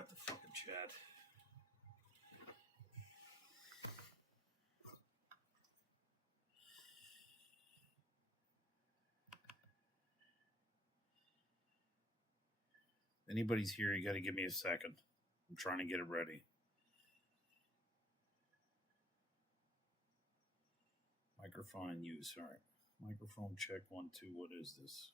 got the fucking chat. Anybody's here, you got to give me a second. I'm trying to get it ready. Microphone use. All right. Microphone check 1, 2. What is this?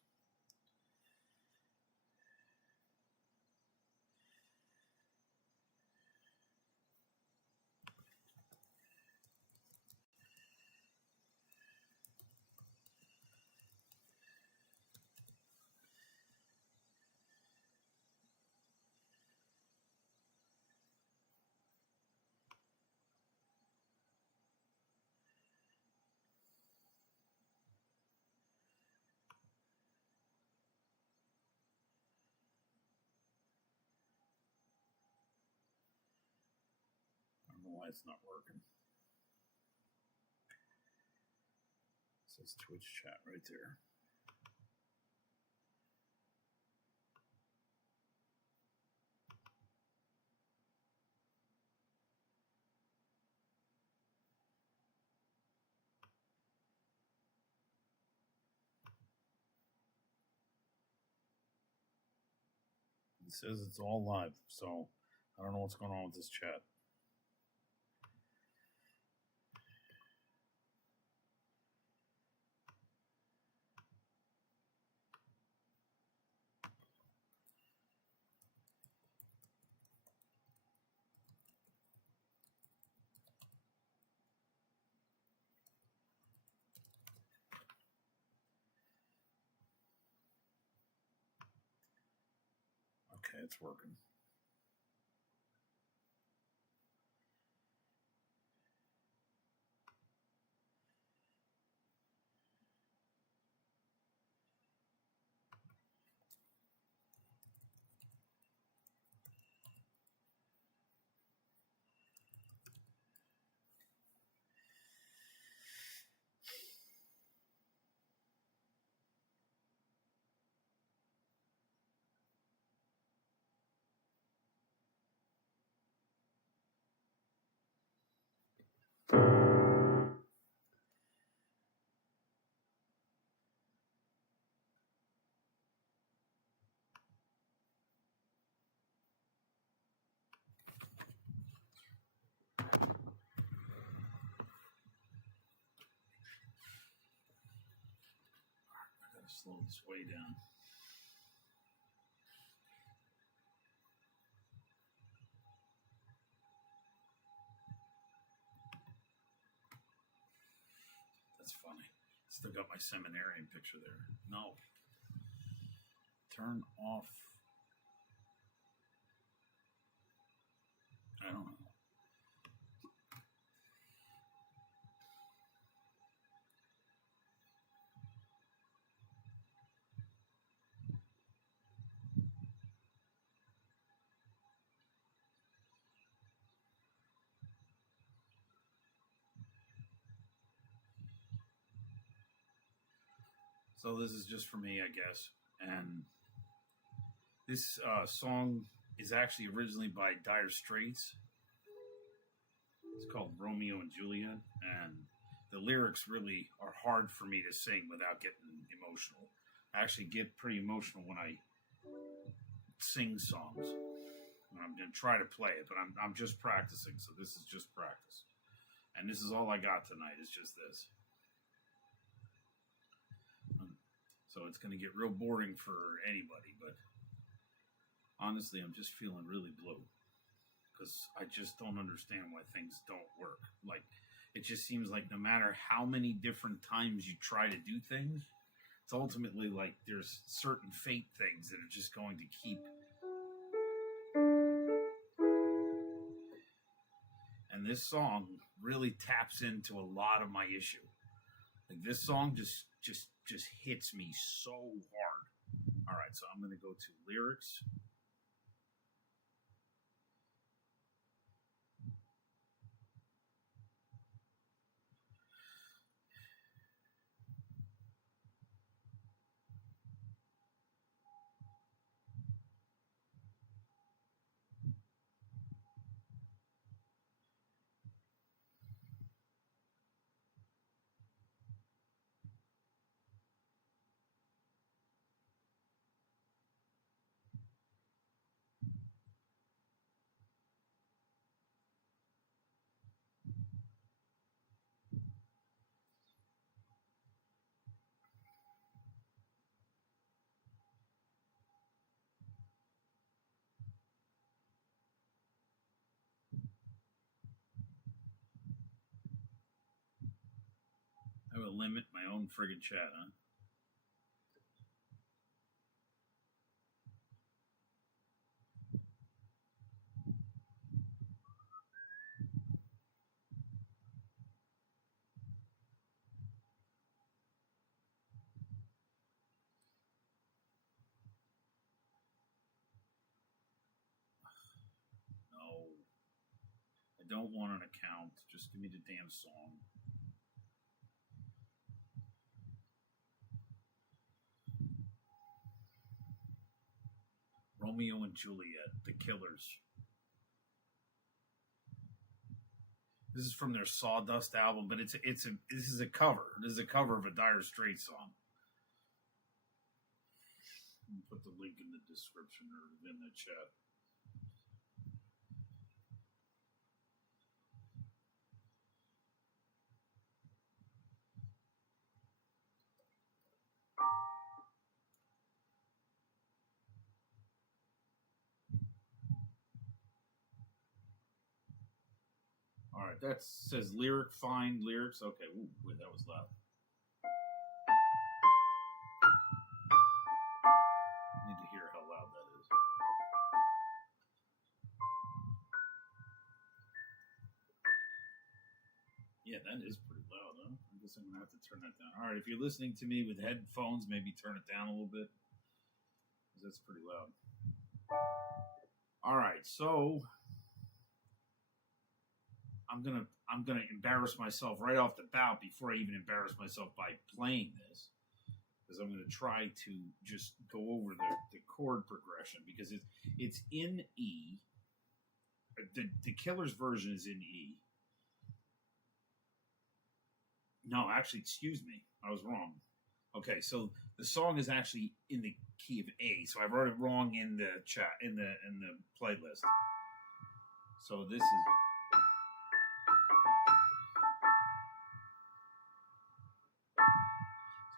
I don't know why it's not working. It says Twitch chat right there. It says it's all live, so I don't know what's going on with this chat. Okay, it's working. Slow this way down. That's funny. Still got my seminarian picture there. No. Turn off. I don't know. So this is just for me, I guess. And this song is actually originally by Dire Straits. It's called Romeo and Juliette. And the lyrics really are hard for me to sing without getting emotional. I actually get pretty emotional when I sing songs. I'm going to try to play it, but I'm just practicing. So this is just practice. And this is all I got tonight. It's just this. So it's going to get real boring for anybody, but honestly, I'm just feeling really blue because I just don't understand why things don't work. Like, it just seems like no matter how many different times you try to do things, it's ultimately like there's certain fate things that are just going to keep. And this song really taps into a lot of my issue. Like, this song just hits me so hard. All right, so I'm going to go to lyrics. limit my own friggin' chat, huh? No. I don't want an account. Just give me the damn song. Romeo and Juliette, The Killers. This is from their Sawdust album, but this is a cover. This is a cover of a Dire Straits song. I'll put the link in the description or in the chat. All right, that says find lyrics. Okay, ooh, wait, that was loud. I need to hear how loud that is. Yeah, that is pretty loud, huh? I guess I'm going to have to turn that down. All right, if you're listening to me with headphones, maybe turn it down a little bit, because that's pretty loud. All right, so I'm gonna embarrass myself right off the bat before I even embarrass myself by playing this, because I'm gonna try to just go over the chord progression, because it's in E. The Killers version is in E. No, actually, excuse me, I was wrong. Okay, so the song is actually in the key of A, so I wrote it wrong in the chat in the playlist. So this is.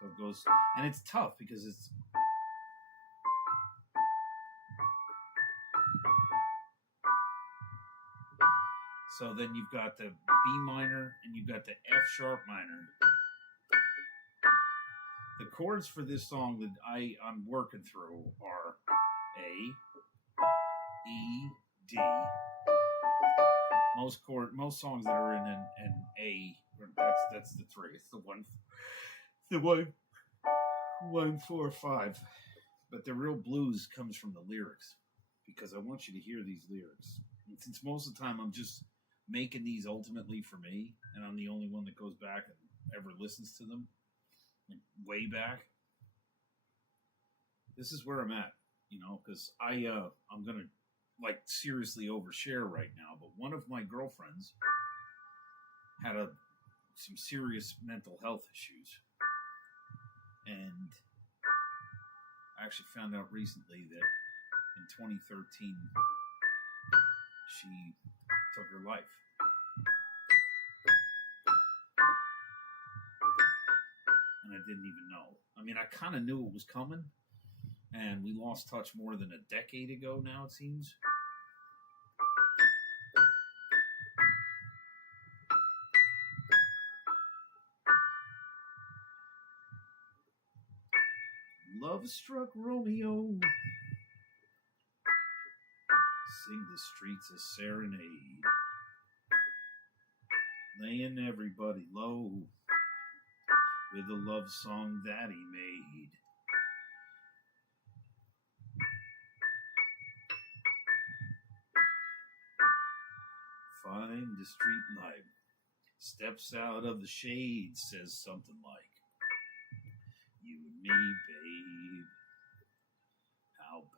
So it goes, and it's tough because it's. So then you've got the B minor and you've got the F sharp minor. The chords for this song that I'm working through are A, E, D. Most songs that are in an A, that's the three. It's the one, 4, 5. But the real blues comes from the lyrics, because I want you to hear these lyrics. And since most of the time I'm just making these ultimately for me, and I'm the only one that goes back and ever listens to them, like way back, this is where I'm at, because I'm gonna like seriously overshare right now. But one of my girlfriends had some serious mental health issues, and I actually found out recently that in 2013 she took her life. And I didn't even know. I mean, I kind of knew it was coming, and we lost touch more than a decade ago now, it seems. Love struck Romeo, sing the streets a serenade, laying everybody low with a love song that he made. Find the street light, steps out of the shade, says something like, you and me, babe, how about?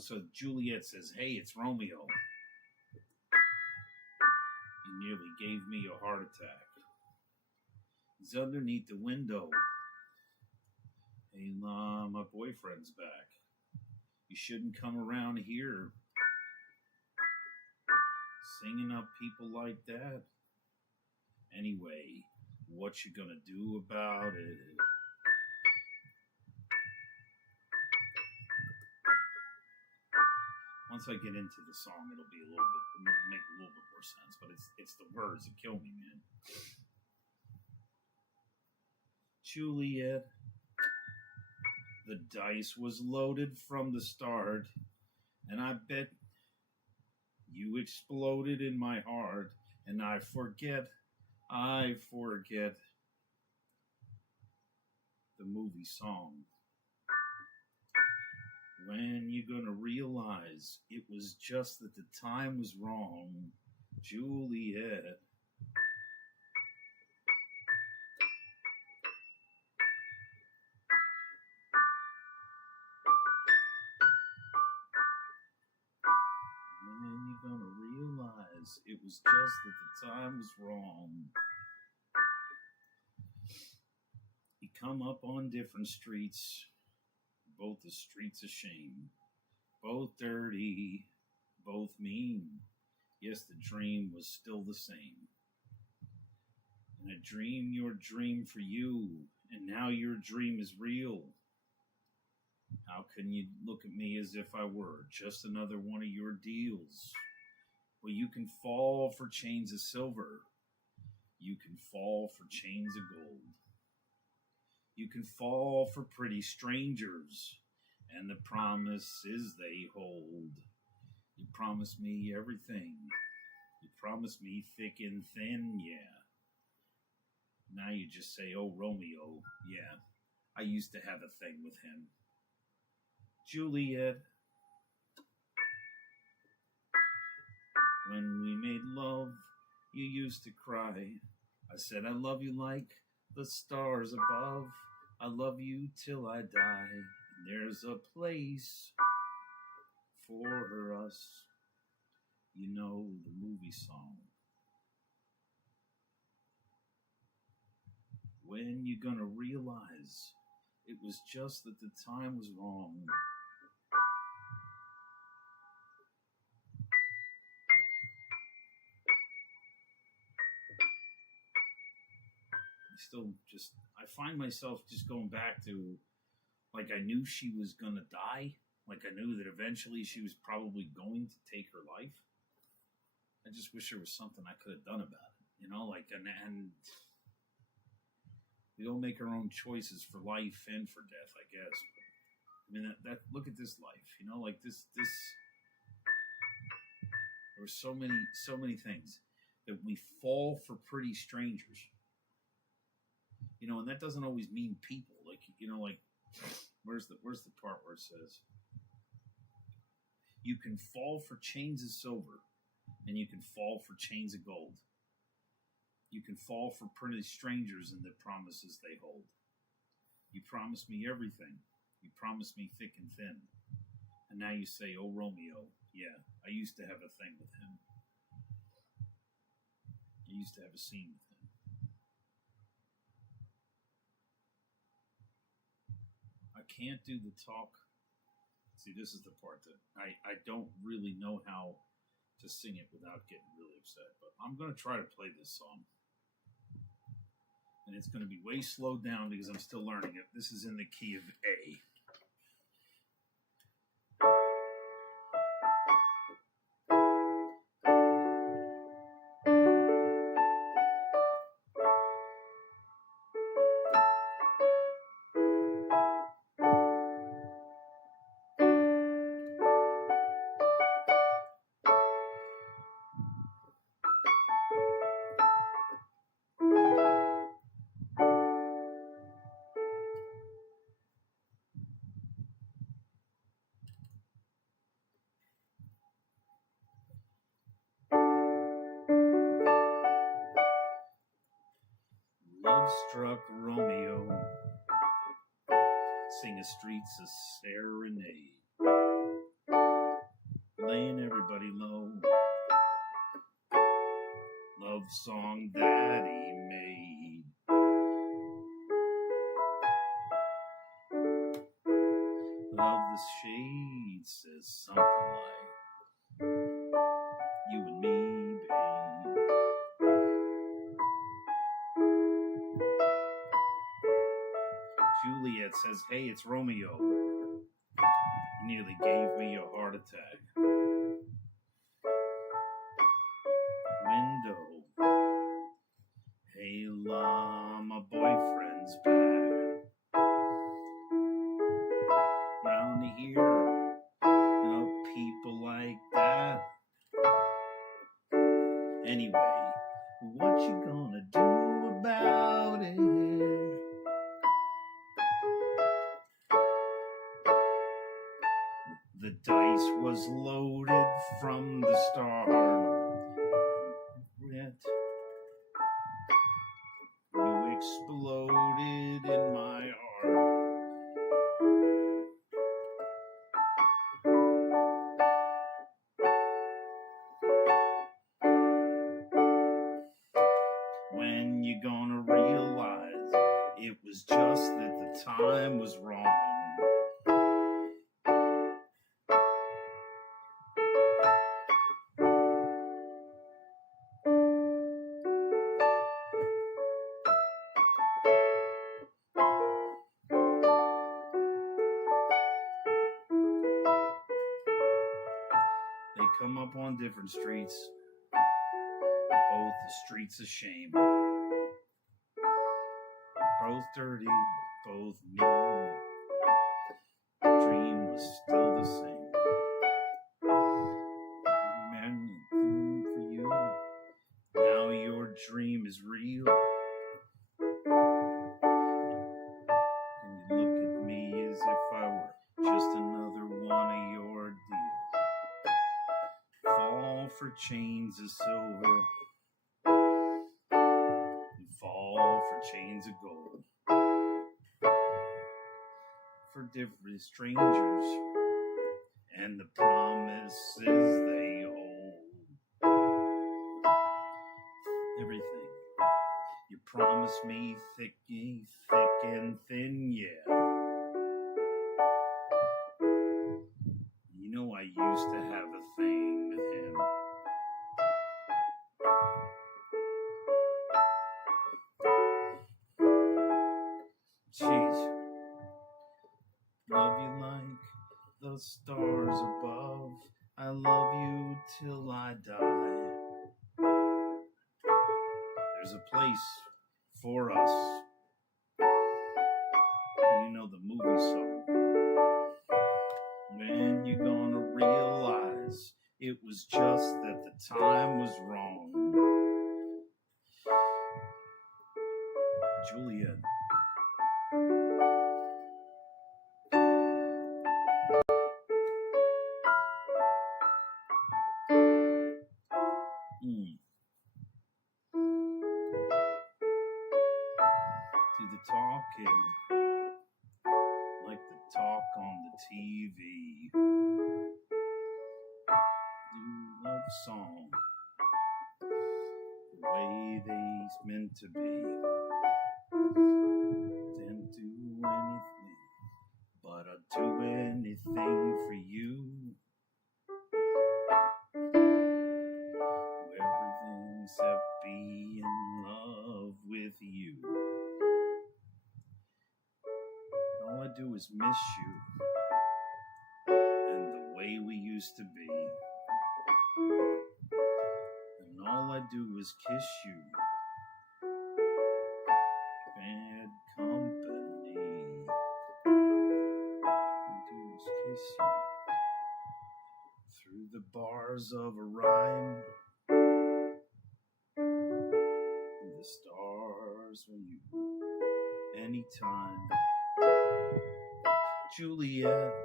So Juliette says, hey, it's Romeo. You nearly gave me a heart attack. He's underneath the window. Hey, my boyfriend's back. You shouldn't come around here singing up people like that. Anyway, what you gonna do about it? Once I get into the song, it'll make a little bit more sense. But it's the words that kill me, man. Juliette, the dice was loaded from the start, and I bet you exploded in my heart, and I forget the movie song. When you gonna realize it was just that the time was wrong, Juliette? When you gonna realize it was just that the time was wrong? You come up on different streets, both the streets of shame, both dirty, both mean. Yes, the dream was still the same. And I dream your dream for you, and now your dream is real. How can you look at me as if I were just another one of your deals? Well, you can fall for chains of silver. You can fall for chains of gold. You can fall for pretty strangers, and the promises they hold. You promise me everything. You promise me thick and thin, yeah. Now you just say, oh, Romeo, yeah. I used to have a thing with him. Juliette, when we made love, you used to cry. I said, I love you like the stars above. I love you till I die. And there's a place for us. You know the movie song. When you gonna realize it was just that the time was wrong? I find myself just going back to, like, I knew she was gonna die. Like, I knew that eventually she was probably going to take her life. I just wish there was something I could have done about it, you know, like, and we all make our own choices for life and for death, I guess. But, I mean, that look at this life, you know, like this, there were so many things that we fall for pretty strangers. You know, and that doesn't always mean people. Like, you know, like, where's the part where it says, you can fall for chains of silver, and you can fall for chains of gold. You can fall for pretty strangers and the promises they hold. You promised me everything. You promised me thick and thin. And now you say, oh, Romeo, yeah, I used to have a thing with him. I used to have a scene with him. I can't do the talk. See, this is the part that I don't really know how to sing it without getting really upset. But I'm going to try to play this song. And it's going to be way slowed down because I'm still learning it. This is in the key of A. Love-struck Romeo sing a streets a serenade, laying everybody low. Love song that he made. Love the shade says something like, you and me, babe. Juliette says, hey, it's Romeo. He nearly gave me a heart attack. Anyway, what you gonna do about it? The dice was loaded from the start. Yet you exploded in my heart. When you gonna realize it was just that the time was wrong? They come up on different streets, both the streets of shame. Both dirty, both mean. Dream was still the same. Anything for you. Now your dream is real. And you look at me as if I were just another one of your deals. Fall for chains of silver. Fall for chains of gold. For different strangers and the promises they hold. Everything you promised me, thick and thin, yeah. You know I used to have a thing with him. Jeez. Love you like the stars above. I love you till I die. There's a place for us. You know the movie song. When you gonna realize it was just that the time was wrong? Juliette. Do the talking like the talk on the TV. Do love song the way they's meant to be. Didn't do anything, but I'd do anything for you. Everything except be in love with you. All I do is miss you and the way we used to be. And all I do is kiss you. Bad company. All I do is kiss you through the bars of a rhyme. And the stars when you anytime. Juliette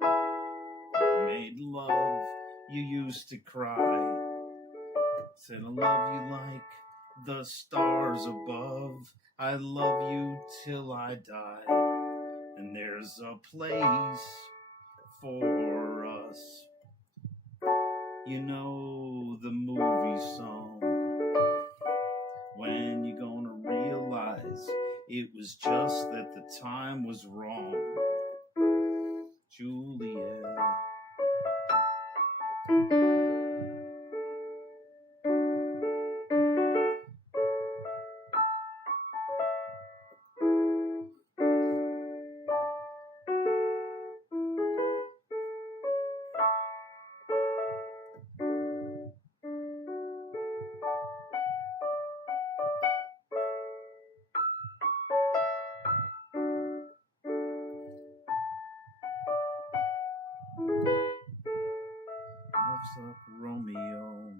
made love, you used to cry. Said I love you like the stars above. I love you till I die. And there's a place for us. You know the movie song. When you gonna realize it was just that the time was wrong? Juliette. Loves up Romeo.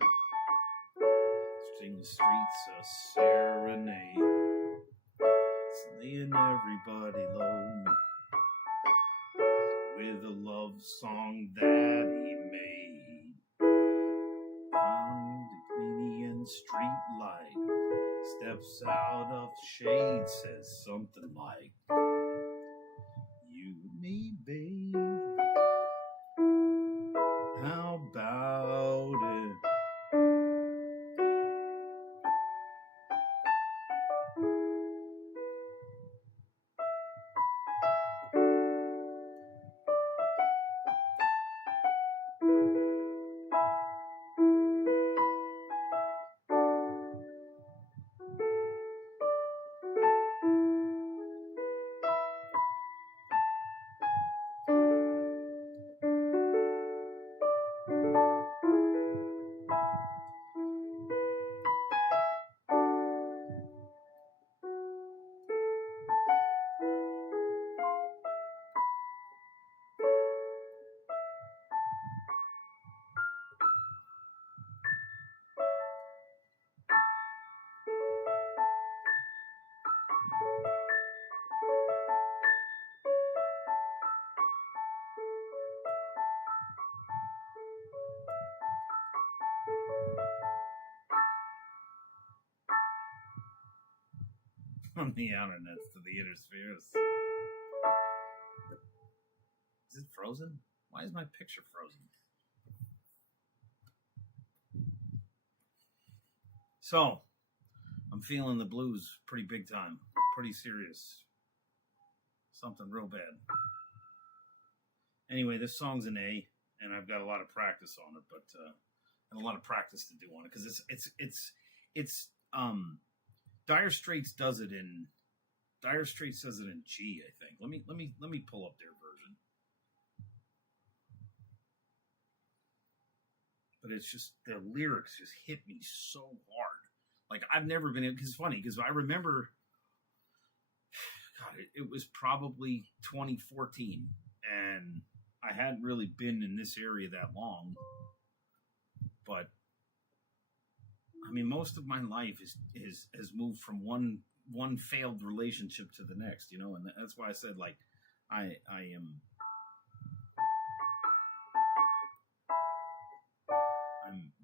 sing the streets a serenade, slaying everybody low with a love song that he made. Found a median street light, steps out of shade, says something like, "You and me, babe, how about it?" From the outer nets to the inner spheres. Is it frozen? Why is my picture frozen? So, I'm feeling the blues pretty big time. Pretty serious. Something real bad. Anyway, this song's an A, and I've got a lot of practice on it, but and a lot of practice to do on it because it's Dire Straits does it in Dire Straits says it in G, I think. Let me pull up their version. But it's just their lyrics just hit me so hard. Like I've never been able, because it's funny because I remember, God, it was probably 2014, and I hadn't really been in this area that long. But I mean, most of my life has moved from one failed relationship to the next, you know, and that's why I said like I'm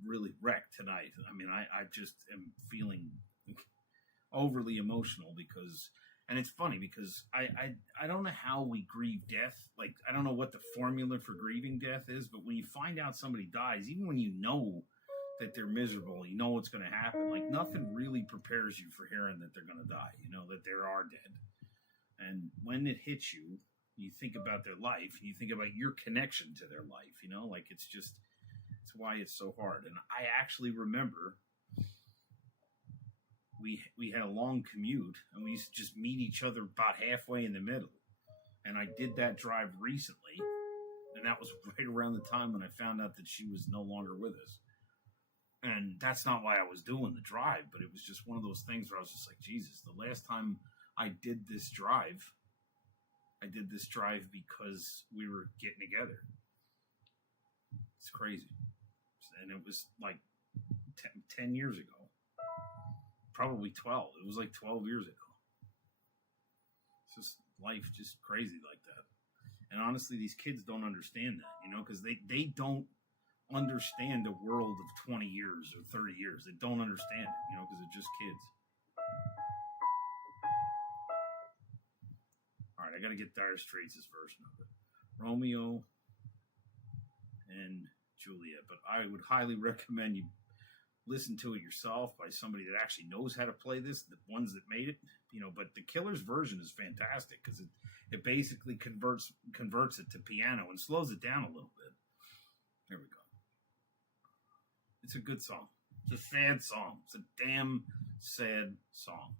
really wrecked tonight. I mean, I just am feeling overly emotional because, and it's funny because I don't know how we grieve death. Like, I don't know what the formula for grieving death is, but when you find out somebody dies, even when you know that they're miserable, you know what's going to happen. Like, nothing really prepares you for hearing that they're going to die, you know, that they are dead. And when it hits you, you think about their life, and you think about your connection to their life, you know, like it's why it's so hard. And I actually remember we had a long commute, and we used to just meet each other about halfway in the middle. And I did that drive recently, and that was right around the time when I found out that she was no longer with us. And that's not why I was doing the drive, but it was just one of those things where I was just like, Jesus, the last time I did this drive because we were getting together. It's crazy. And it was like 10 years ago. Probably 12. It was like 12 years ago. It's just life, just crazy like that. And honestly, these kids don't understand that, you know, because they don't understand a world of 20 years or 30 years. They don't understand it, you know, because they're just kids. All right, I got to get Dire Straits' version of it. Romeo and Juliette. But I would highly recommend you listen to it yourself by somebody that actually knows how to play this, the ones that made it, you know. But the Killer's version is fantastic because it basically converts it to piano and slows it down a little bit. There we go. It's a good song. It's a sad song. It's a damn sad song.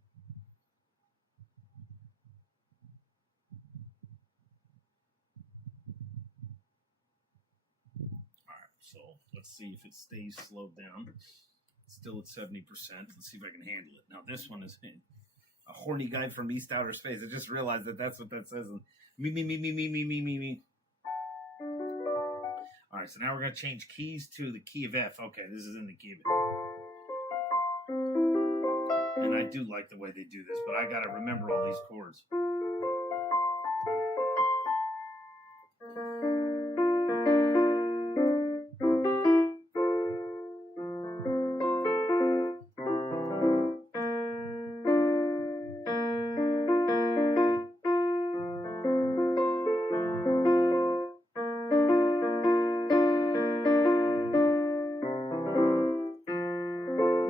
Alright, so let's see if it stays slowed down. It's still at 70%. Let's see if I can handle it. Now, this one is a horny guy from East Outer Space. I just realized that that's what that says. Me. All right, so now we're going to change keys to the key of F. Okay, this is in the key of F. And I do like the way they do this, but I gotta remember all these chords.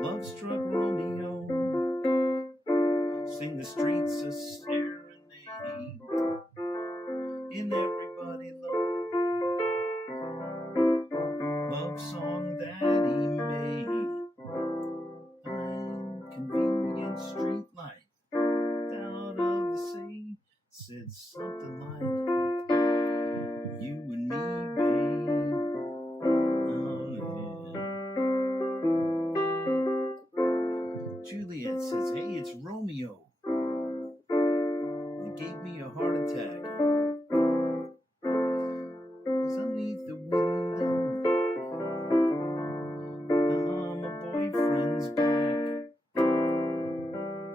Love struck Romeo, sing the streets a serenade, in everybody love song that he made. Inconvenient street light, out of the sea, said something like, you and me, babe. Oh, yeah. Juliette says, hey, it's Romeo. He gave me a heart attack. He's underneath the window. My boyfriend's back.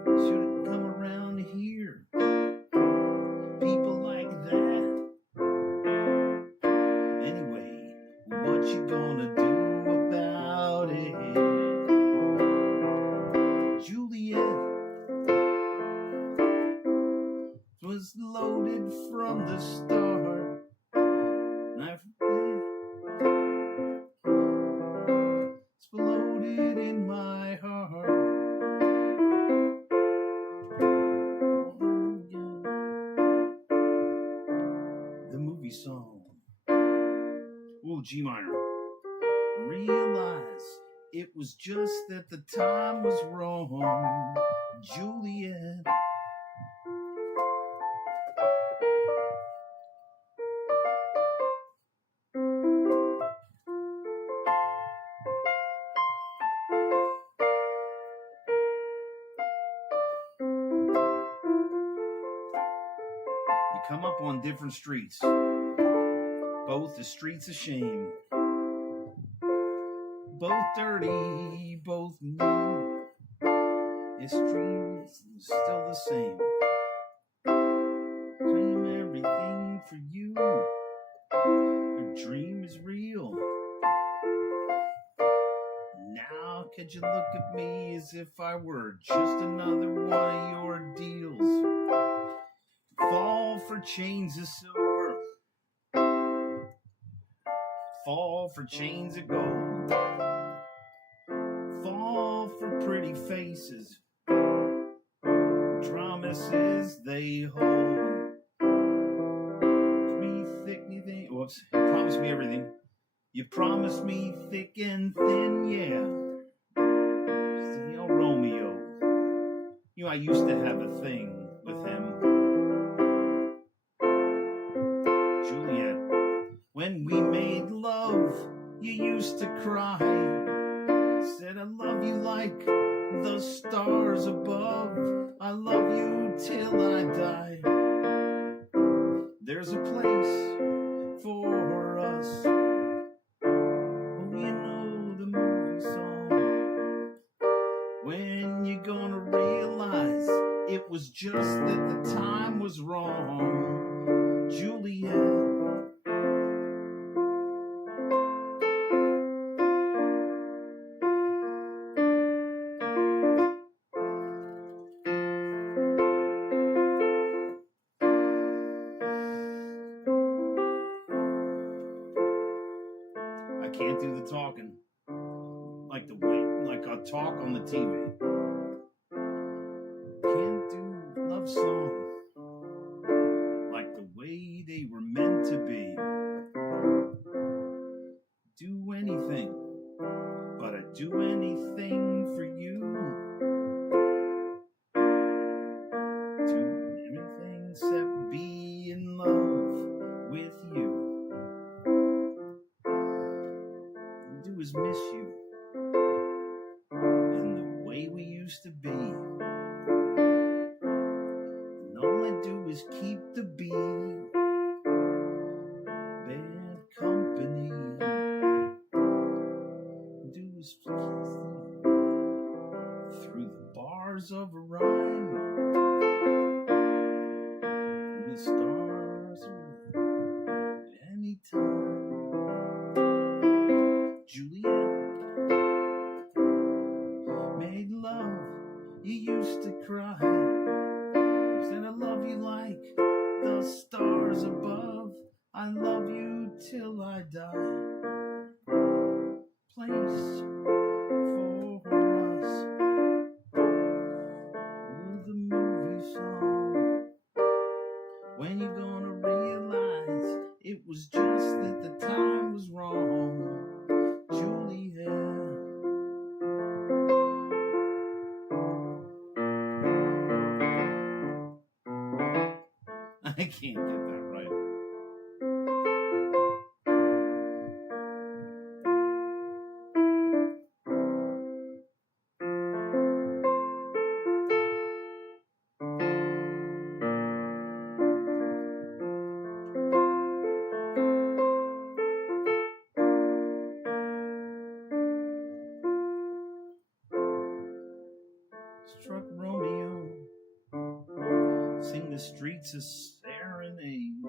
Should've come around here. People like that. Anyway, what you gonna do about it? Juliette was loaded from the start. Exploded in my heart. The movie song. Ooh, G minor. Realize it was just that the time was wrong, Juliette. You come up on different streets, both the streets of shame, both dirty, both mean. Your streets still the same. Dream everything for you. Your dream is real. Now could you look at me as if I were just another one of your deals? Fall for chains of silver, fall for chains of gold, fall for pretty faces, promises they hold. Me thick, anything. Whoops, you promised me everything. You promised me thick and thin, yeah. Romeo. You know, I used to have a thing with him. Juliette, when we made love, you used to cry. Said I love you like the stars above. I love you till I die. There's a place for us. Oh, you know the movie song. When you gonna realize it was just that the time was wrong, Juliette. I can't do the talking like the way, like I talk on the TV. Can't do love song like the way they were meant to be. Do anything, but I'd do anything for you. Do anything except be in love with you. Do is miss you and the way we used to be. And all I do is keep the beat. Bad company. Do is through the bars place for us. The movie song. When you gonna realize it was just that the time was wrong, Juliette. I can't get that right. Struck Romeo, sing the streets a serenade,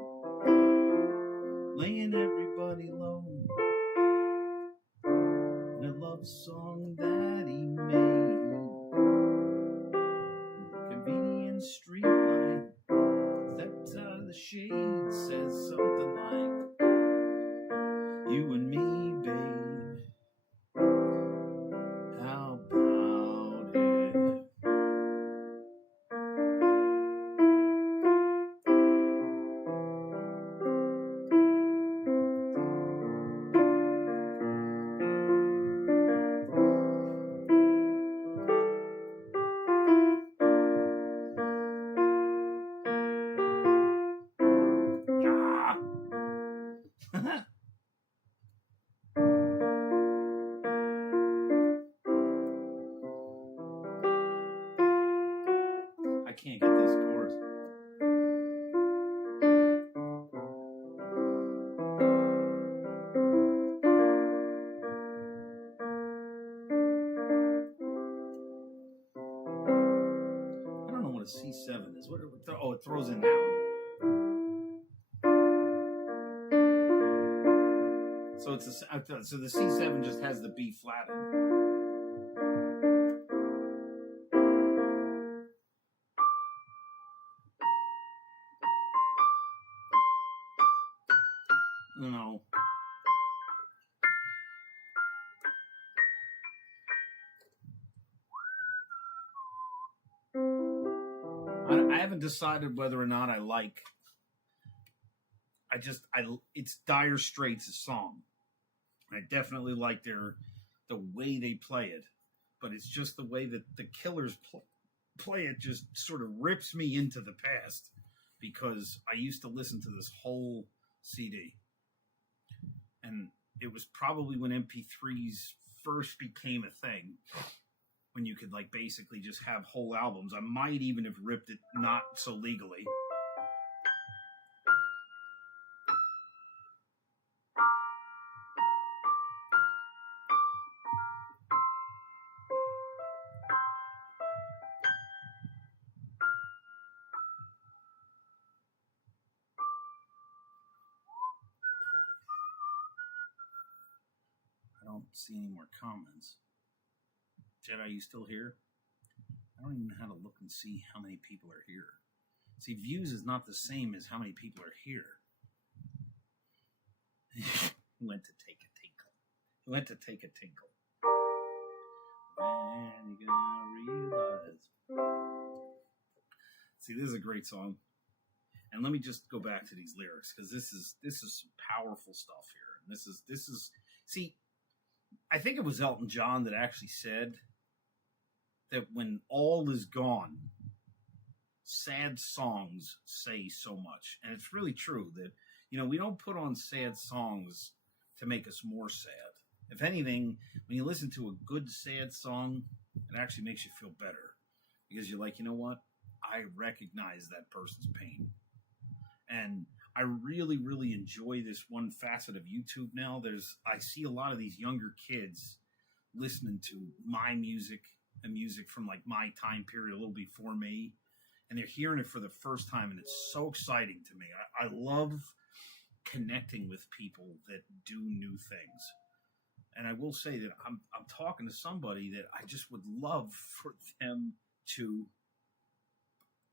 laying everybody low, in a love song that he made. The convenient street light stepped out of the shade, says something like, you and me, babe, how about it? I can't get this chorus. I don't know what a C7 is. Oh, it throws in that one. So so the C7 just has the B flat in. No. I haven't decided whether or not I like. It's Dire Straits' song. I definitely like the way they play it, but it's just the way that the Killers play it just sort of rips me into the past, because I used to listen to this whole CD, and it was probably when MP3s first became a thing, when you could like basically just have whole albums. I might even have ripped it not so legally. I don't see any more comments. Jed, are you still here? I don't even know how to look and see how many people are here. See, views is not the same as how many people are here. Went to take a tinkle. When you gonna realize. See, this is a great song. And let me just go back to these lyrics, because this is some powerful stuff here. And this is see, I think it was Elton John that actually said that when all is gone, sad songs say so much. And it's really true that, we don't put on sad songs to make us more sad. If anything, when you listen to a good sad song, it actually makes you feel better, because you're like, you know what? I recognize that person's pain. And I really, really enjoy this one facet of YouTube now. I see a lot of these younger kids listening to my music, and music from like my time period, a little before me, and they're hearing it for the first time, and it's so exciting to me. I love connecting with people that do new things. And I will say that I'm talking to somebody that I just would love for them to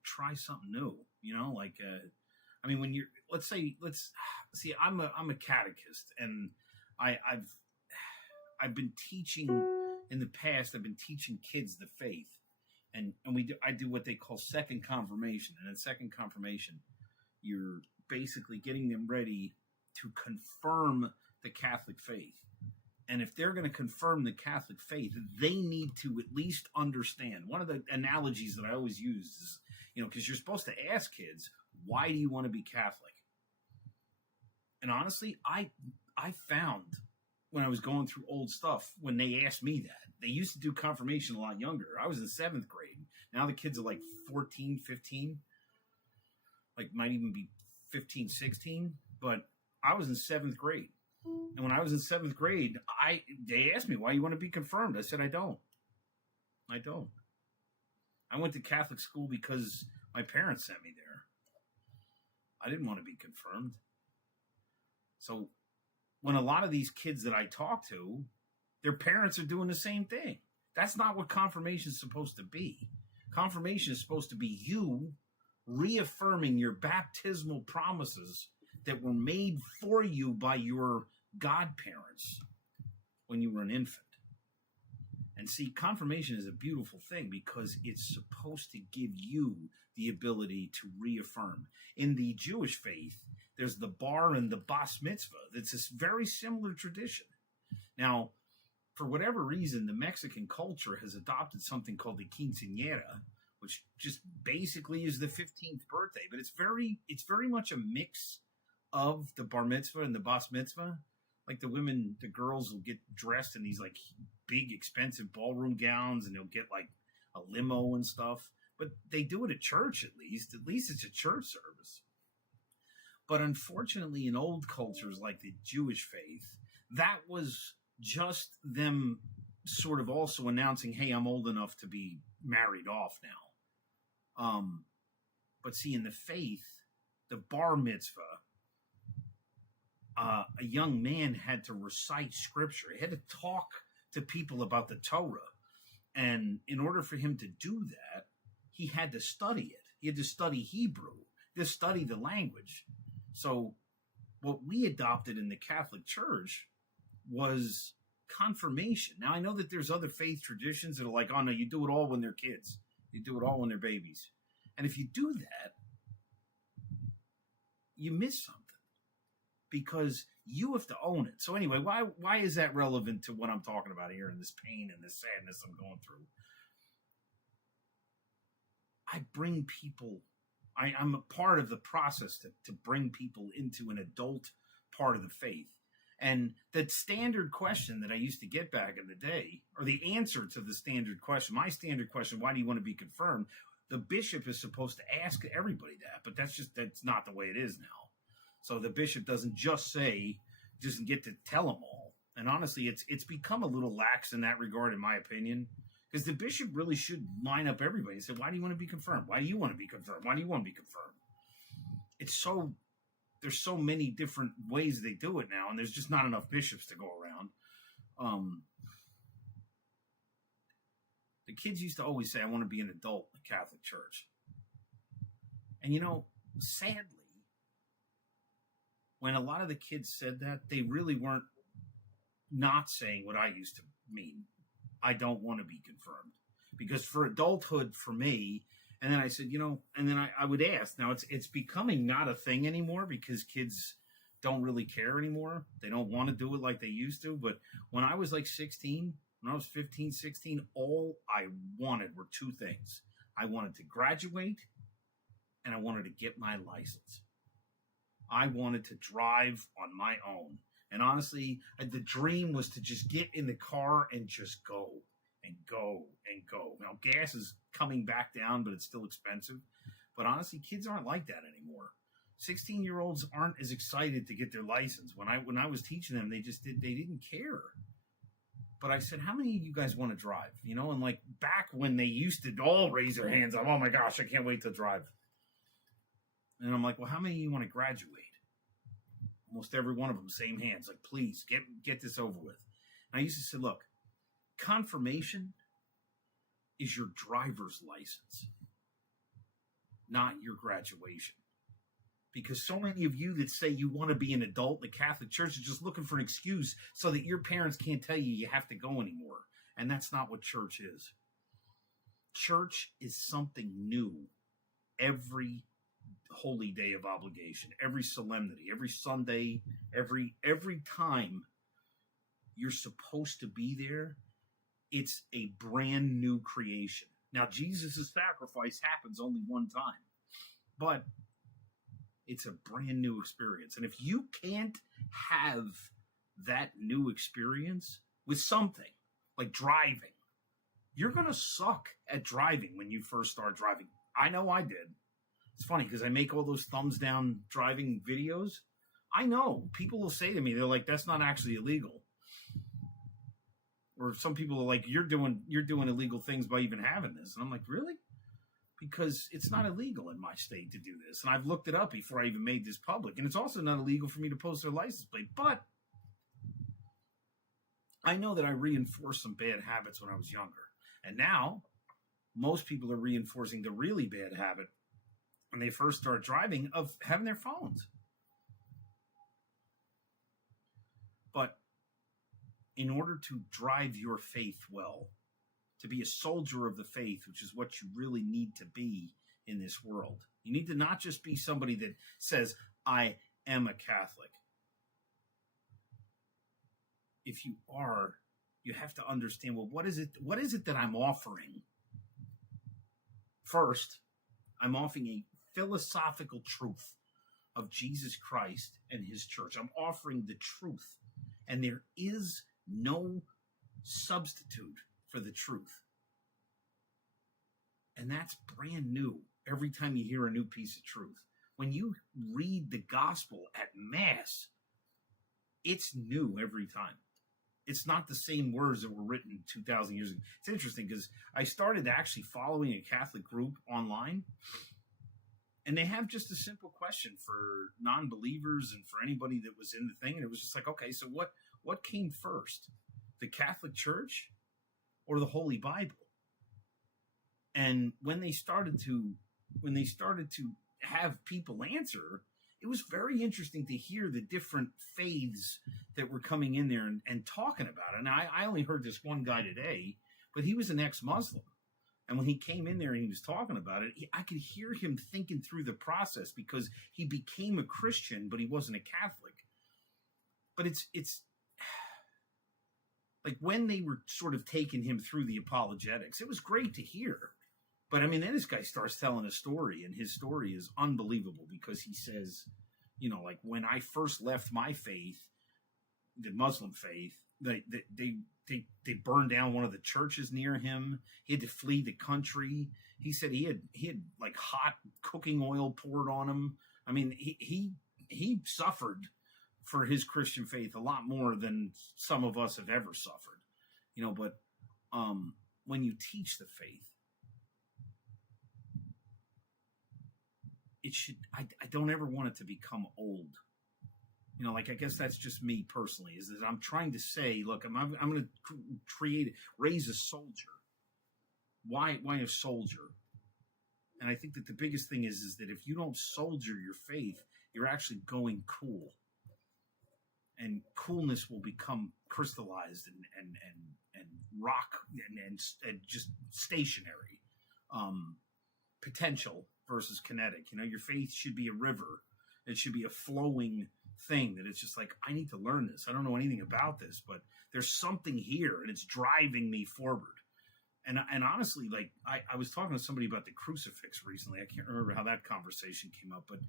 try something new. When you're, let's see, I'm a catechist, and I've I've been teaching in the past. I've been teaching kids the faith, and I do what they call second confirmation. And in second confirmation, you're basically getting them ready to confirm the Catholic faith. And if they're going to confirm the Catholic faith, they need to at least understand. One of the analogies that I always use is, because you're supposed to ask kids, why do you want to be Catholic? And honestly, I found when I was going through old stuff, when they asked me that, they used to do confirmation a lot younger. I was in 7th grade. Now the kids are like 14, 15, like might even be 15, 16. But I was in 7th grade. And when I was in 7th grade, they asked me, why you want to be confirmed? I said, I don't. I went to Catholic school because my parents sent me there. I didn't want to be confirmed. So when a lot of these kids that I talk to, their parents are doing the same thing. That's not what confirmation is supposed to be. Confirmation is supposed to be you reaffirming your baptismal promises that were made for you by your godparents when you were an infant. And see, confirmation is a beautiful thing because it's supposed to give you the ability to reaffirm. In the Jewish faith, there's the bar and the bas mitzvah. It's this very similar tradition. Now, for whatever reason, the Mexican culture has adopted something called the quinceañera, which just basically is the 15th birthday. But it's very much a mix of the bar mitzvah and the bas mitzvah. Like the girls will get dressed in these like big expensive ballroom gowns, and they'll get like a limo and stuff. But they do it at church at least. At least it's a church service. But unfortunately, in old cultures like the Jewish faith, that was just them sort of also announcing, hey, I'm old enough to be married off now. But see, in the faith, the bar mitzvah, a young man had to recite scripture. He had to talk to people about the Torah. And in order for him to do that, he had to study it. He had to study Hebrew, to study the language. So what we adopted in the Catholic Church was confirmation. Now, I know that there's other faith traditions that are like, oh, no, you do it all when they're kids. You do it all when they're babies. And if you do that, you miss something. Because you have to own it. So anyway, why is that relevant to what I'm talking about here and this pain and this sadness I'm going through? I bring people, I'm a part of the process to bring people into an adult part of the faith. And that standard question that I used to get back in the day, or the answer to the standard question, my standard question, why do you want to be confirmed? The bishop is supposed to ask everybody that, but that's not the way it is now. So the bishop doesn't get to tell them all. And honestly, it's become a little lax in that regard, in my opinion, because the bishop really should line up everybody and say, why do you want to be confirmed? Why do you want to be confirmed? Why do you want to be confirmed? There's so many different ways they do it now, and there's just not enough bishops to go around. The kids used to always say, I want to be an adult in the Catholic Church. And sadly, when a lot of the kids said that, they really weren't not saying what I used to mean. I don't want to be confirmed. Because for adulthood, for me, and then I said, and then I would ask. Now, it's becoming not a thing anymore because kids don't really care anymore. They don't want to do it like they used to. But when I was like 16, when I was 15, 16, all I wanted were two things. I wanted to graduate, and I wanted to get my license. I wanted to drive on my own. And honestly, the dream was to just get in the car and just go and go and go. Now, gas is coming back down, but it's still expensive. But honestly, kids aren't like that anymore. 16-year-olds aren't as excited to get their license. When I was teaching them, they didn't care. But I said, how many of you guys want to drive? And like back when they used to all raise their hands up, oh my gosh, I can't wait to drive. And I'm like, well, how many of you want to graduate? Almost every one of them, same hands. Like, please, get this over with. And I used to say, look, confirmation is your driver's license, not your graduation. Because so many of you that say you want to be an adult in the Catholic Church are just looking for an excuse so that your parents can't tell you have to go anymore. And that's not what church is. Church is something new every holy day of obligation, every solemnity, every Sunday, every time you're supposed to be there. It's a brand new creation. Now, Jesus' sacrifice happens only one time, but it's a brand new experience. And if you can't have that new experience with something like driving, you're going to suck at driving when you first start driving. I know I did. It's funny because I make all those thumbs down driving videos. I know people will say to me, they're like, that's not actually illegal. Or some people are like, you're doing illegal things by even having this. And I'm like, really? Because it's not illegal in my state to do this. And I've looked it up before I even made this public. And it's also not illegal for me to post their license plate. But I know that I reinforced some bad habits when I was younger. And now most people are reinforcing the really bad habit when they first start driving of having their phones. But in order to drive your faith well, to be a soldier of the faith, which is what you really need to be in this world, you need to not just be somebody that says, I am a Catholic. If you are, you have to understand, well, what is it that I'm offering? First, I'm offering a philosophical truth of Jesus Christ and his church. I'm offering the truth, and there is no substitute for the truth. And that's brand new every time you hear a new piece of truth. When you read the gospel at Mass, it's new every time. It's not the same words that were written 2,000 years ago. It's interesting because I started actually following a Catholic group online, and they have just a simple question for non-believers and for anybody that was in the thing. And it was just like, okay, so what came first, the Catholic Church or the Holy Bible? And when they started to have people answer, it was very interesting to hear the different faiths that were coming in there and talking about it. And I only heard this one guy today, but he was an ex-Muslim. And when he came in there and he was talking about it, I could hear him thinking through the process because he became a Christian, but he wasn't a Catholic. But it's like when they were sort of taking him through the apologetics, it was great to hear. But I mean, then this guy starts telling a story, and his story is unbelievable because he says, you know, like when I first left my faith, the Muslim faith, they burned down one of the churches near him. He had to flee the country. He said he had like hot cooking oil poured on him. I mean, he suffered for his Christian faith a lot more than some of us have ever suffered, you know. But when you teach the faith, it should. I don't ever want it to become old. You know, like I guess that's just me personally. Is that I'm trying to say, look, I'm going to raise a soldier. Why a soldier? And I think that the biggest thing is that if you don't soldier your faith, you're actually going cool, and coolness will become crystallized and rock and just stationary. Potential versus kinetic. You know, your faith should be a river. It should be a flowing thing that it's just like, I need to learn this. I don't know anything about this, but there's something here and it's driving me forward. And honestly, like I was talking to somebody about the crucifix recently. I can't remember how that conversation came up, but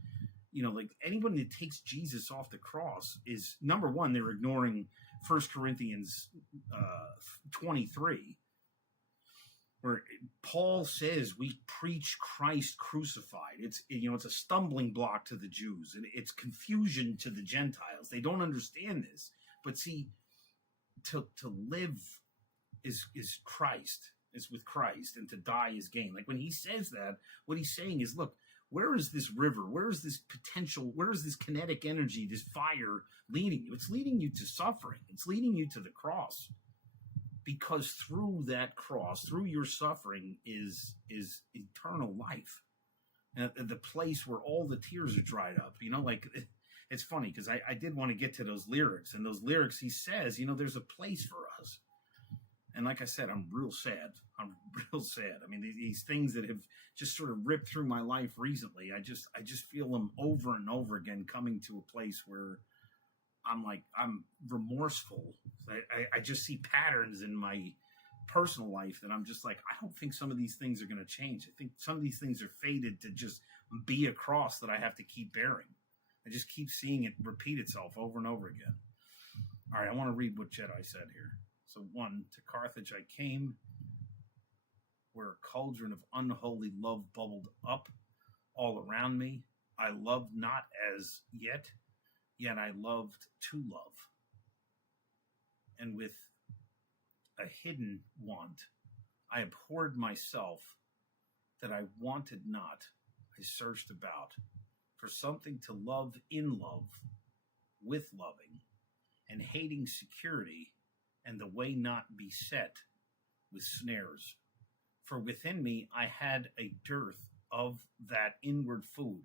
you know, like anybody that takes Jesus off the cross is, number one, they're ignoring 1 Corinthians 23, where Paul says we preach Christ crucified. It's a stumbling block to the Jews, and it's confusion to the Gentiles. They don't understand this. But see, to live is Christ, is with Christ, and to die is gain. Like when he says that, what he's saying is, look, where is this river? Where is this potential? Where is this kinetic energy, this fire leading you? It's leading you to suffering. It's leading you to the cross. Because through that cross, through your suffering is eternal life. and the place where all the tears are dried up. Like it's funny because I did want to get to those lyrics, and those lyrics he says, there's a place for us. And like I said, I'm real sad. I'm real sad. I mean, these things that have just sort of ripped through my life recently, I just feel them over and over again coming to a place where I'm remorseful. I just see patterns in my personal life that I'm just like, I don't think some of these things are going to change. I think some of these things are fated to just be a cross that I have to keep bearing. I just keep seeing it repeat itself over and over again. All right, I want to read what Jedi said here. So 1, to Carthage I came, where a cauldron of unholy love bubbled up all around me. I loved not as yet I loved to love. And with a hidden want, I abhorred myself that I wanted not. I searched about for something to love in love, with loving, and hating security, and the way not beset with snares. For within me I had a dearth of that inward food.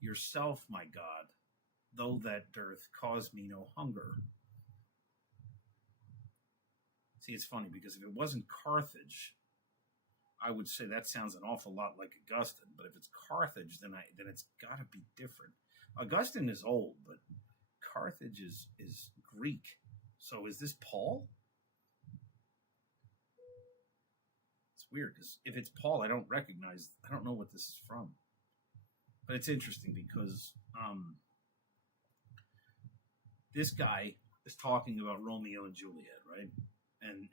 Yourself, my God, though that dearth caused me no hunger. See, it's funny because if it wasn't Carthage, I would say that sounds an awful lot like Augustine. But if it's Carthage, then it's got to be different. Augustine is old, but Carthage is Greek. So is this Paul? It's weird because if it's Paul, I don't know what this is from. But it's interesting because this guy is talking about Romeo and Juliet, right? And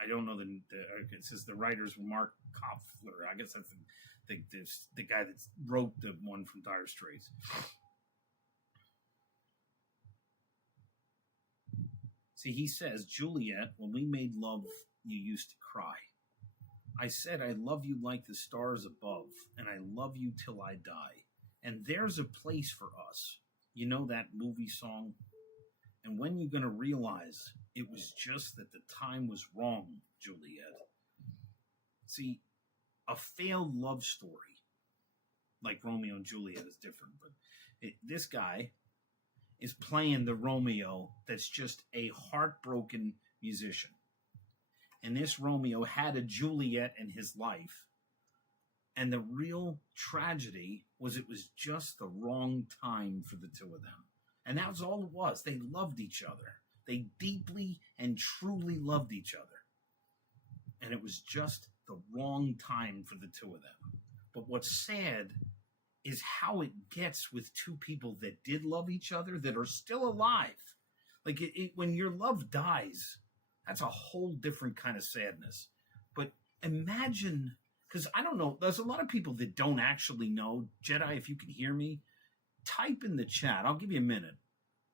I don't know it says the writers were Mark Knopfler. I guess that's the guy that wrote the one from Dire Straits. See, he says, Juliet, when we made love, you used to cry. I said, I love you like the stars above, and I love you till I die. And there's a place for us. You know that movie song? And when you're going to realize it was just that the time was wrong, Juliet. See, a failed love story, like Romeo and Juliet, is different. But this guy is playing the Romeo that's just a heartbroken musician. And this Romeo had a Juliet in his life. And the real tragedy was it was just the wrong time for the two of them. And that was all it was. They loved each other. They deeply and truly loved each other. And it was just the wrong time for the two of them. But what's sad is how it gets with two people that did love each other that are still alive. Like when your love dies, that's a whole different kind of sadness. But imagine, because I don't know, there's a lot of people that don't actually know. Jedi, if you can hear me, type in the chat. I'll give you a minute.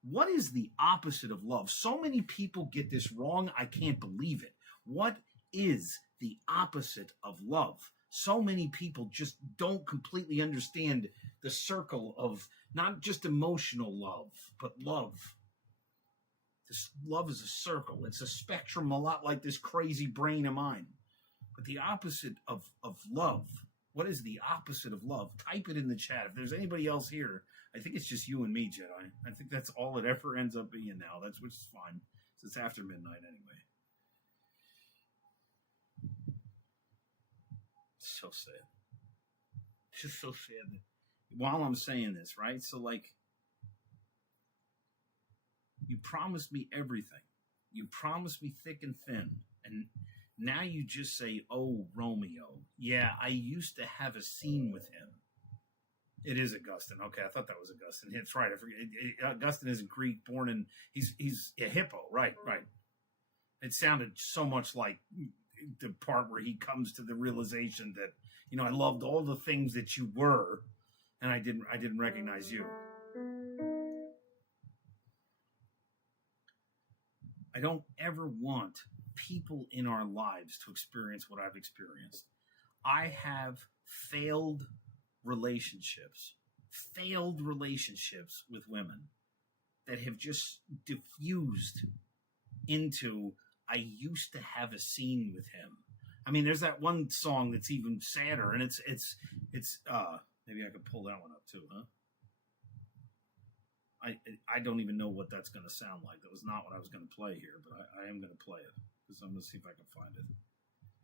What is the opposite of love? So many people get this wrong. I can't believe it. What is the opposite of love? So many people just don't completely understand the circle of not just emotional love, but love. This love is a circle. It's a spectrum, a lot like this crazy brain of mine. But the opposite of love, what is the opposite of love? Type it in the chat. If there's anybody else here, I think it's just you and me, Jedi. I think that's all it ever ends up being now. Which is fine. It's after midnight anyway. It's so sad. It's just so sad. While I'm saying this, right? So like, you promised me everything. You promised me thick and thin. And now you just say, oh, Romeo. Yeah, I used to have a scene with him. It is Augustine. Okay, I thought that was Augustine. That's right. I forget. Augustine isn't Greek, born in, he's a Hippo. Right. It sounded so much like the part where he comes to the realization that, I loved all the things that you were, and I didn't recognize you. I don't ever want people in our lives to experience what I've experienced. I have failed relationships with women that have just diffused into, I used to have a scene with him. I mean, there's that one song that's even sadder, and it's maybe I could pull that one up too, huh? I don't even know what that's going to sound like. That was not what I was going to play here, but I am going to play it because I'm going to see if I can find it.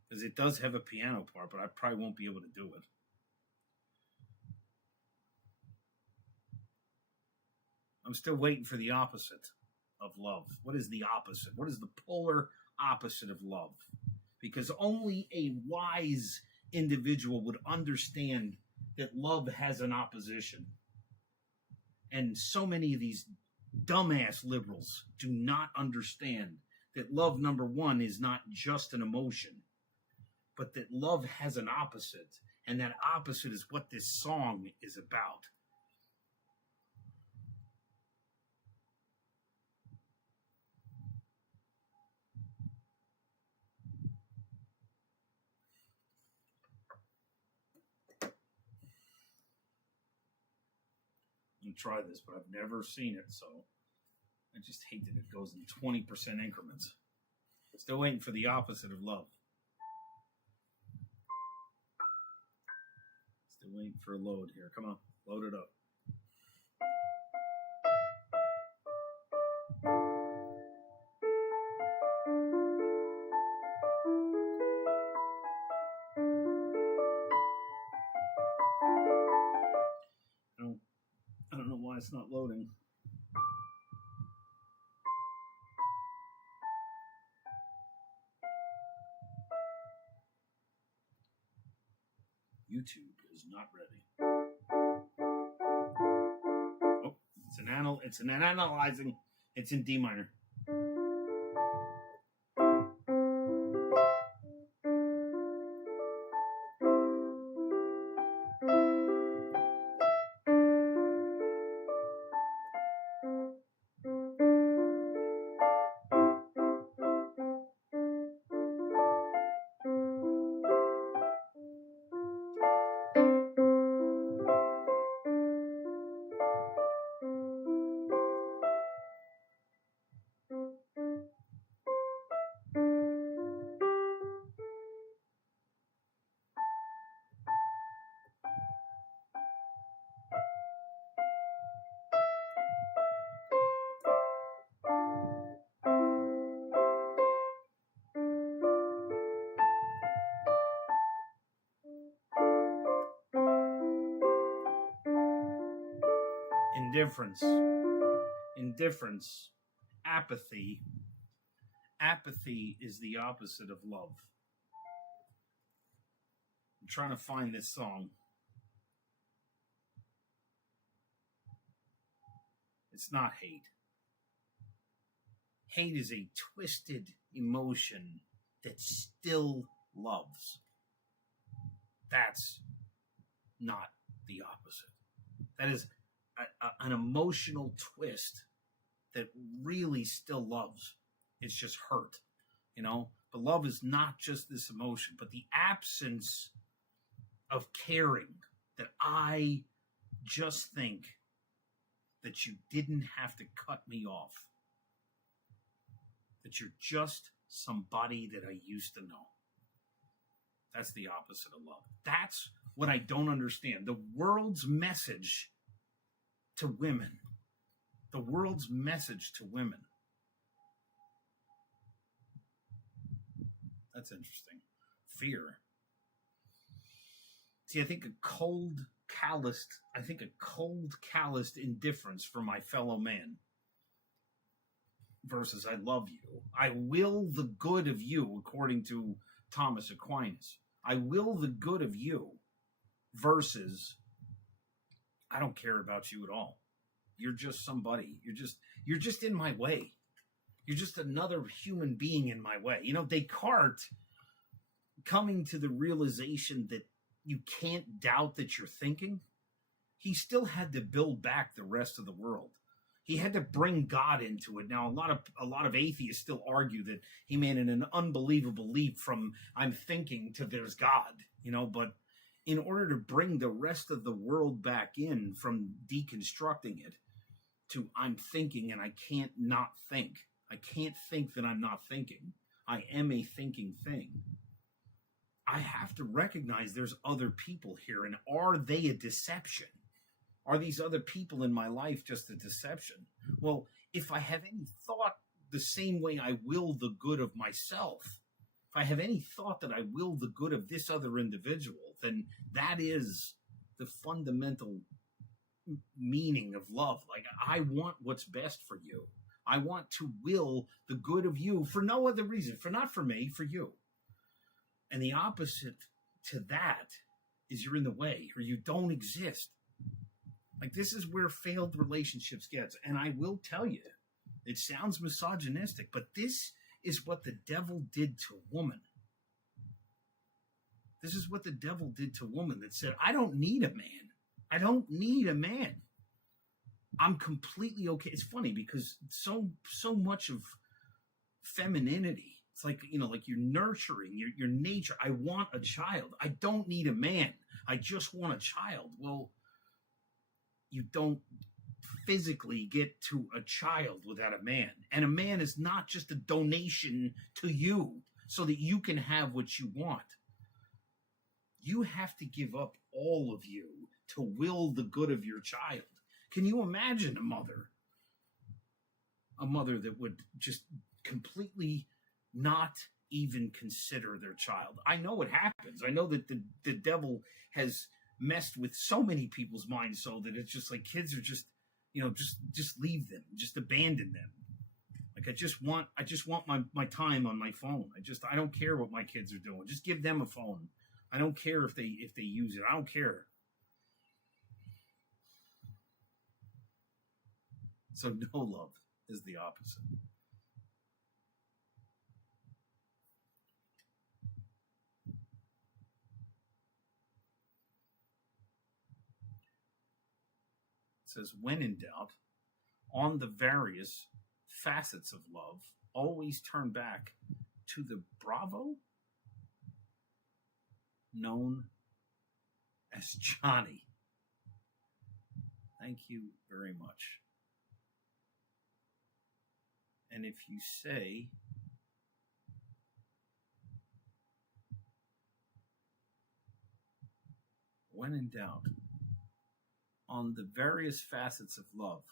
Because it does have a piano part, but I probably won't be able to do it. I'm still waiting for the opposite of love. What is the opposite? What is the polar opposite of love? Because only a wise individual would understand that love has an opposition. And so many of these dumbass liberals do not understand that love, number one, is not just an emotion, but that love has an opposite. And that opposite is what this song is about. Try this, but I've never seen it, so I just hate that it goes in 20% increments. Still waiting for the opposite of love. Still waiting for a load here. Come on, load it up. I don't know why it's not loading. YouTube is not ready. Oh, it's an analyzing. It's in D minor. Indifference, apathy. Apathy is the opposite of love. I'm trying to find this song. It's not hate. Hate is a twisted emotion that still loves. That's not the opposite. That is an emotional twist that really still loves. It's just hurt, you know? But love is not just this emotion, but the absence of caring, that I just think that you didn't have to cut me off, that you're just somebody that I used to know. That's the opposite of love. That's what I don't understand. The world's message to women. The world's message to women. That's interesting. Fear. See, I think a cold, calloused indifference for my fellow man versus I love you. I will the good of you, according to Thomas Aquinas. I will the good of you versus I don't care about you at all. You're just somebody. You're just in my way. You're just another human being in my way. You know, Descartes coming to the realization that you can't doubt that you're thinking, he still had to build back the rest of the world. He had to bring God into it. Now, a lot of atheists still argue that he made an unbelievable leap from I'm thinking to there's God, you know, but in order to bring the rest of the world back in from deconstructing it to I'm thinking and I can't not think. I can't think that I'm not thinking. I am a thinking thing. I have to recognize there's other people here. And are they a deception? Are these other people in my life just a deception? Well, if I have any thought the same way I will the good of myself, if I have any thought that I will the good of this other individual, then that is the fundamental meaning of love. Like, I want what's best for you. I want to will the good of you for no other reason, for not for me, for you. And the opposite to that is you're in the way, or you don't exist. Like, this is where failed relationships gets. And I will tell you, it sounds misogynistic, but this is what the devil did to woman. This is what the devil did to woman, that said, I don't need a man. I don't need a man. I'm completely okay. It's funny because so much of femininity, it's like, like you're nurturing your nature. I want a child. I don't need a man. I just want a child. Well, you don't physically get to a child without a man. And a man is not just a donation to you so that you can have what you want. You have to give up all of you to will the good of your child. Can you imagine a mother that would just completely not even consider their child? I know it happens. I know that the devil has messed with so many people's minds so that it's just like kids are just, just leave them, just abandon them. Like, I just want my time on my phone. I don't care what my kids are doing. Just give them a phone. I don't care if they use it. I don't care. So no love is the opposite. It says, when in doubt, on the various facets of love, always turn back to the Bravo known as Johnny. Thank you very much. And if you say, when in doubt, on the various facets of love,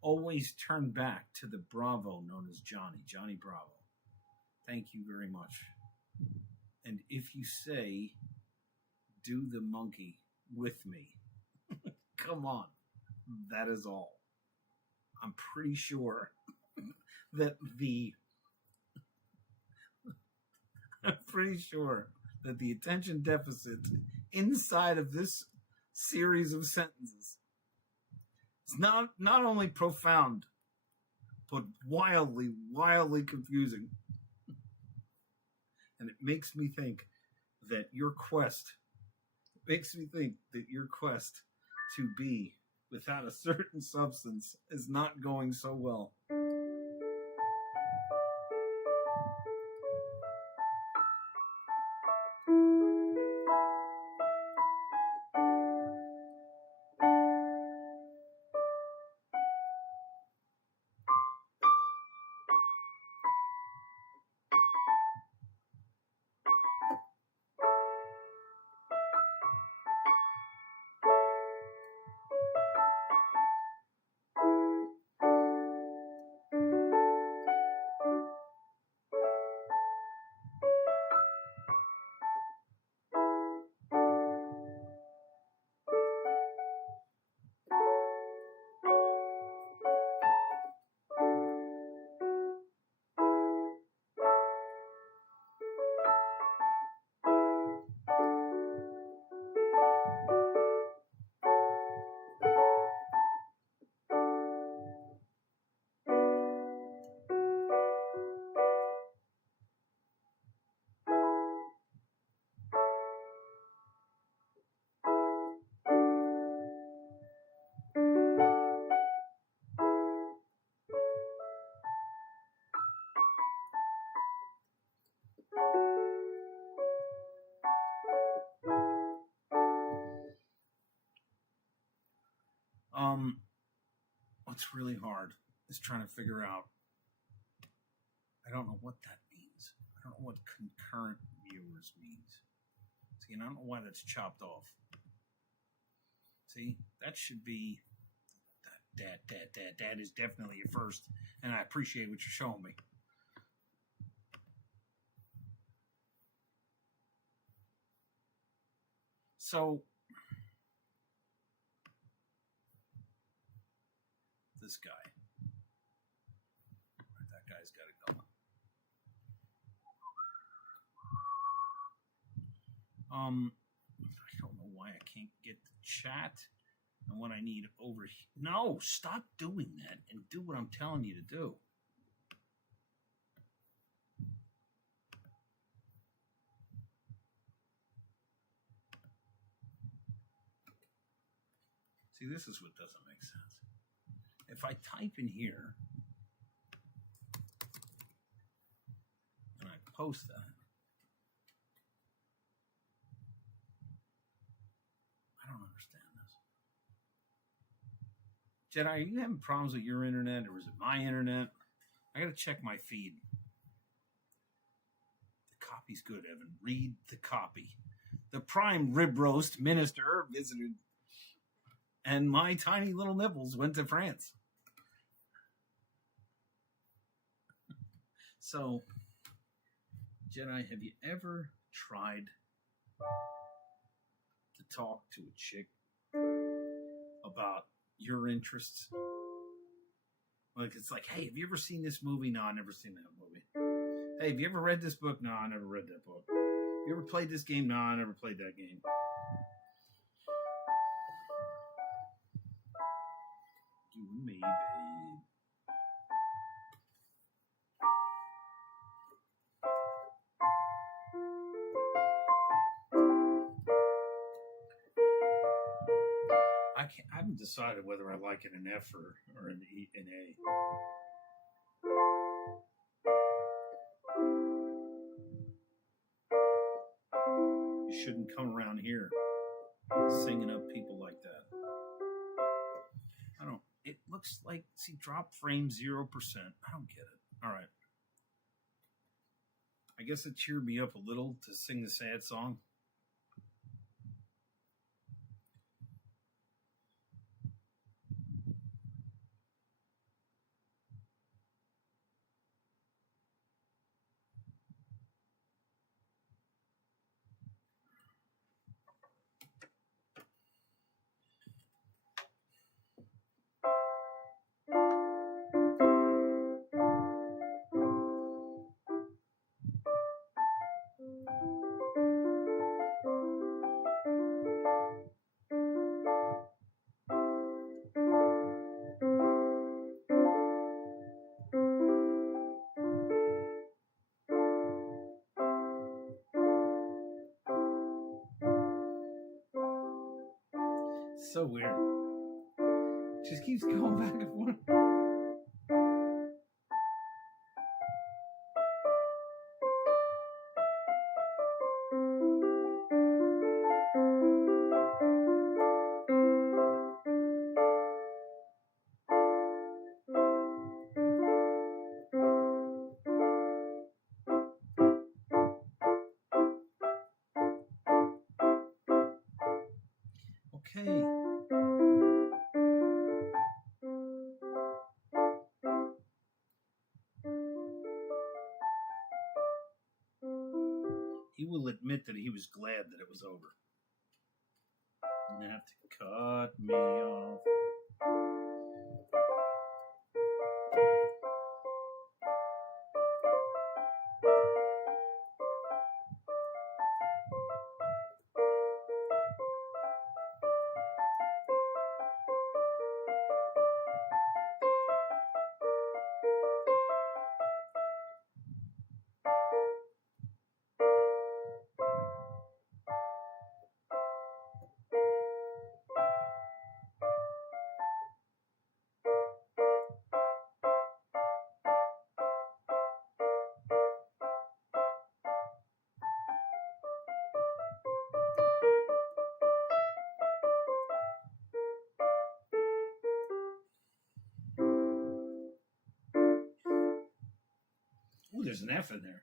always turn back to the Bravo known as Johnny Bravo. Thank you very much. And if you say, do the monkey with me, come on, that is all. I'm pretty sure that the attention deficit inside of this series of sentences is not only profound, but wildly confusing. And it makes me think that your quest to be without a certain substance is not going so well. What's really hard is trying to figure out, I don't know what that means. I don't know what concurrent viewers means. See, and I don't know why that's chopped off. See, that should be that is definitely a first, and I appreciate what you're showing me. So this guy, that guy's got it going. I don't know why I can't get the chat and what I need over here. No, stop doing that and do what I'm telling you to do. See, this is what doesn't make sense. If I type in here and I post that, I don't understand this. Jedi, are you having problems with your internet or is it my internet? I got to check my feed. The copy's good, Evan. Read the copy. The prime rib roast minister visited, and my tiny little nipples went to France. So, Jedi, have you ever tried to talk to a chick about your interests? Like, it's like, hey, have you ever seen this movie? No, I never seen that movie. Hey, have you ever read this book? No, I never read that book. You ever played this game? No, I never played that game. You and me, babe. I haven't decided whether I like it an F or an E, an A. You shouldn't come around here singing up people like that. I don't. It looks like, see, drop frame 0%. I don't get it. All right. I guess it cheered me up a little to sing the sad song. So weird. Just keeps going back and forth. Okay. He will admit that he was glad that it was over. Didn't have to cut me off. Ooh, there's an F in there.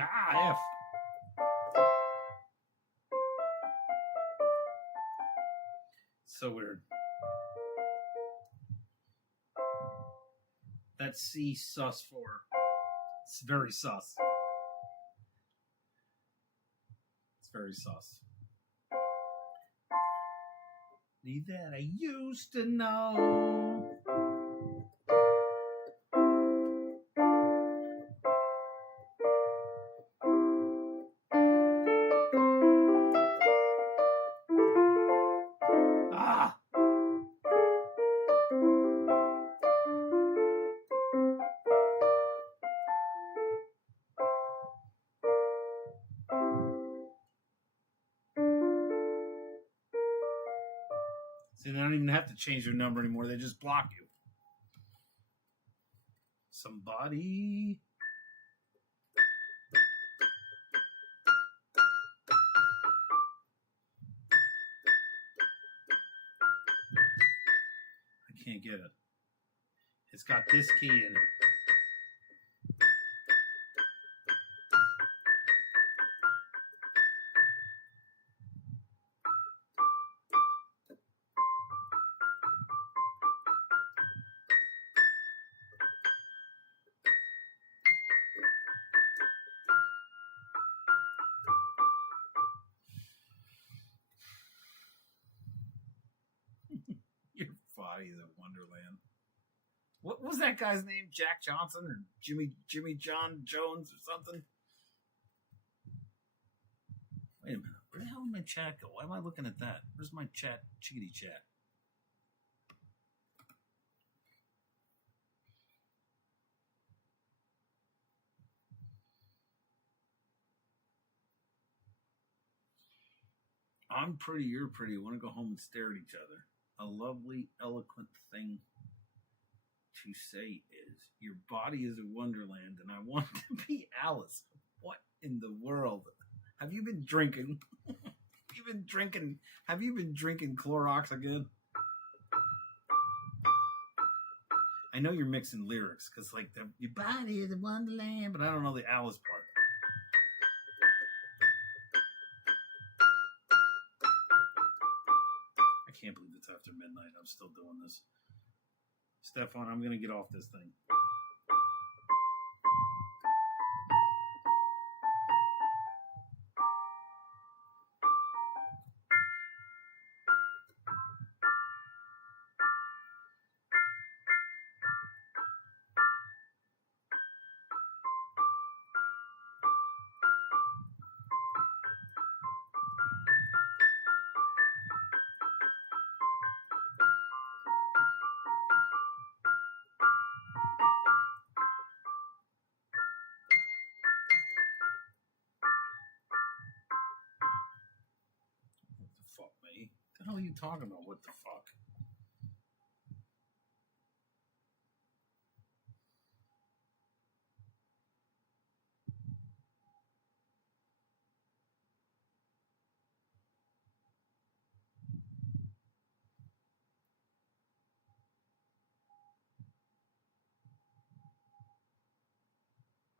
Ah, F. So weird. That's C sus for. It's very sus. It's very sus. Need that I used to know. Ah! See, they don't even have to change their number anymore. They just block you. Somebody. I can't get it. It's got this key in it. Your body is a wonderland. What was that guy's name? Jack Johnson or Jimmy John Jones or something? Wait a minute. Where the hell did my chat go? Why am I looking at that? Where's my chat? Chickadee chat. I'm pretty, you're pretty. Want to go home and stare at each other. A lovely, eloquent thing to say is, your body is a wonderland and I want to be Alice. What in the world? Have you been drinking? Have you been drinking Clorox again? I know you're mixing lyrics because like your body is a wonderland, but I don't know the Alice part. I can't believe it's after midnight. I'm still doing this. Stefan, I'm going to get off this thing. Fuck me. What the hell are you talking about? What the fuck?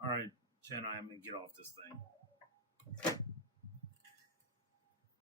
All right, Jen, I'm going to get off this thing.